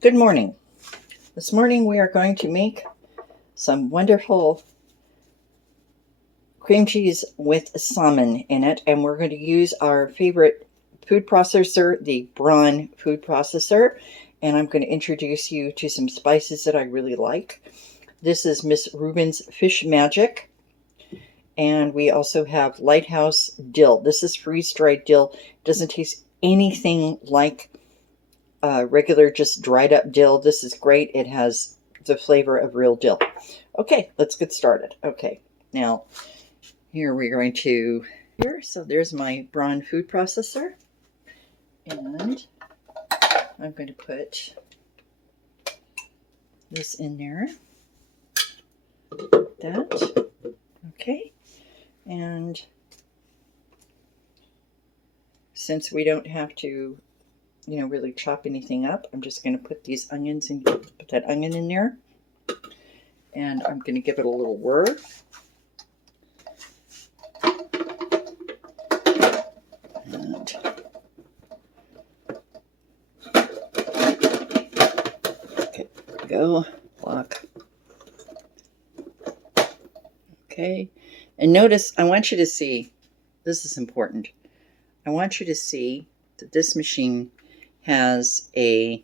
Good morning. This morning we are going to make some wonderful cream cheese with salmon in it, and we're going to use our favorite food processor, the Braun food processor, and I'm going to introduce you to some spices that I really like. This is Miss Rubin's Fish Magic, and we also have Lighthouse dill. This is freeze-dried dill. It doesn't taste anything like regular just dried up dill. This is great. It has the flavor of real dill. Okay, let's get started. Okay, now here we're going to so there's my Braun food processor, and I'm going to put this in there. That. Okay, and since we don't have to really chop anything up, I'm just going to put these onions and put that onion in there, and I'm going to give it a little whir. And okay, there we go. Lock. Okay, and notice, I want you to see, this is important. I want you to see that this machine has a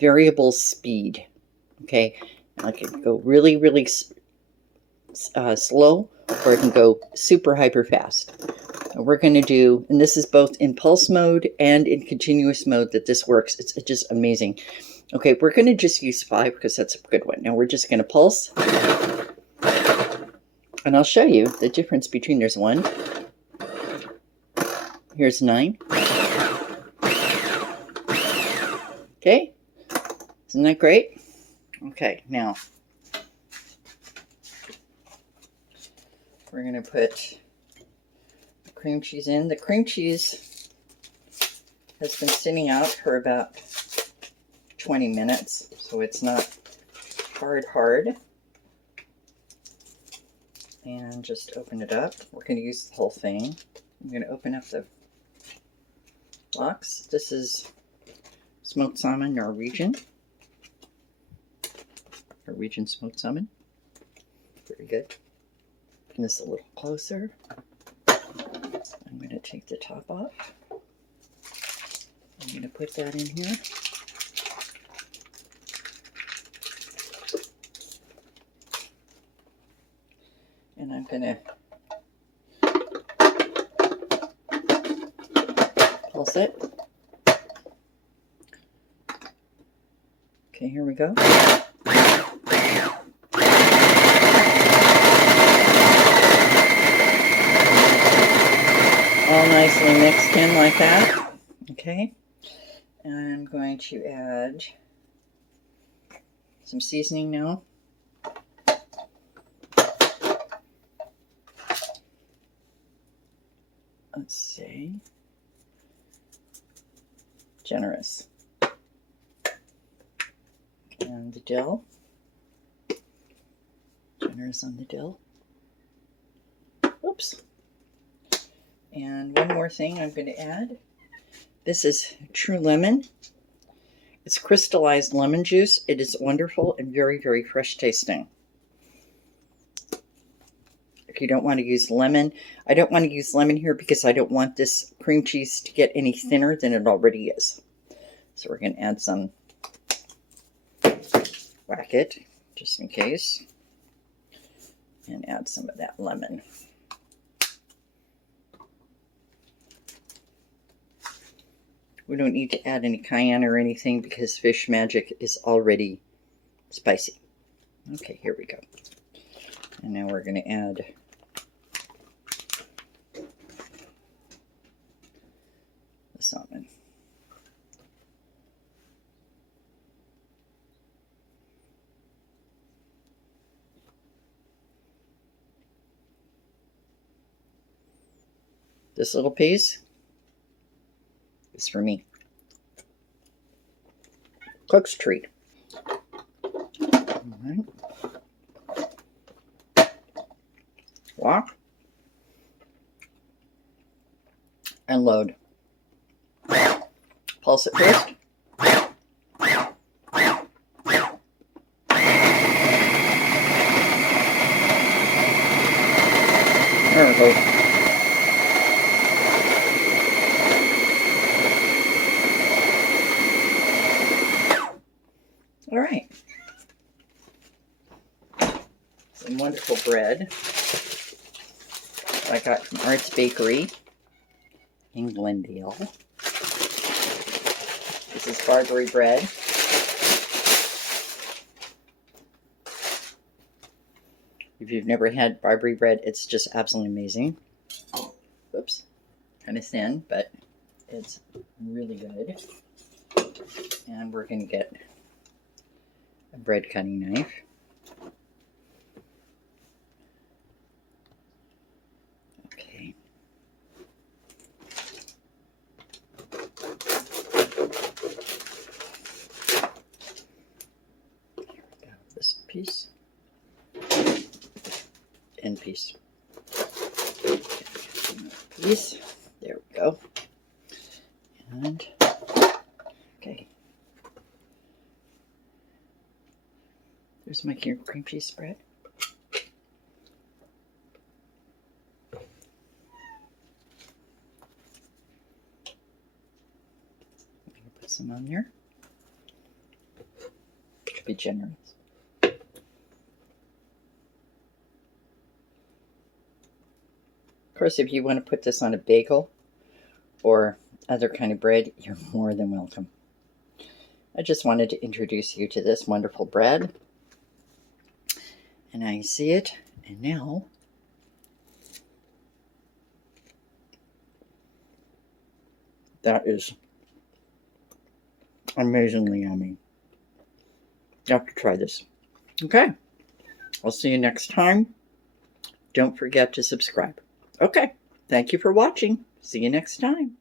variable speed. Okay, I can go really, really slow, or it can go super hyper fast. And we're going to do, and this is both in pulse mode and in continuous mode that this works. It's just amazing. Okay, we're going to just use 5 because that's a good one. Now we're just going to pulse, and I'll show you the difference between, there's 1, here's 9. Okay, isn't that great? Okay, now we're going to put the cream cheese in. The cream cheese has been sitting out for about 20 minutes, so it's not hard. And just open it up. We're going to use the whole thing. I'm going to open up the box. This is smoked salmon, Norwegian smoked salmon. Very good. Bring this a little closer. I'm going to take the top off. I'm going to put that in here. And I'm going to pulse it. Okay, here we go. All nicely mixed in like that. Okay, and I'm going to add some seasoning now. Let's see. Generous. And the dill. Generous on the dill. Oops. And one more thing I'm going to add. This is True Lemon. It's crystallized lemon juice. It is wonderful and very, very fresh tasting. If you don't want to use lemon, I don't want to use lemon here because I don't want this cream cheese to get any thinner than it already is. So we're going to add some, whack it, just in case, and add some of that lemon. We don't need to add any cayenne or anything because Fish Magic is already spicy. Okay, here we go. And now we're going to add the salmon. This little piece is for me. Cook's treat. All right. Lock. And load. Pulse it first. All right. Some wonderful bread I got from Art's Bakery in Glendale. This is Barbary bread. If you've never had Barbary bread, it's just absolutely amazing. Whoops, kind of thin, but it's really good. And we're going to get a bread cutting knife. Okay. Here we go. This piece. And piece. Piece. There we go. And okay. There's my cream cheese spread. I'm going to put some on there. Be generous. Of course, if you want to put this on a bagel or other kind of bread, you're more than welcome. I just wanted to introduce you to this wonderful bread. And I see it, and now that is amazingly yummy. You have to try this. Okay, I'll see you next time. Don't forget to subscribe. Okay, thank you for watching. See you next time.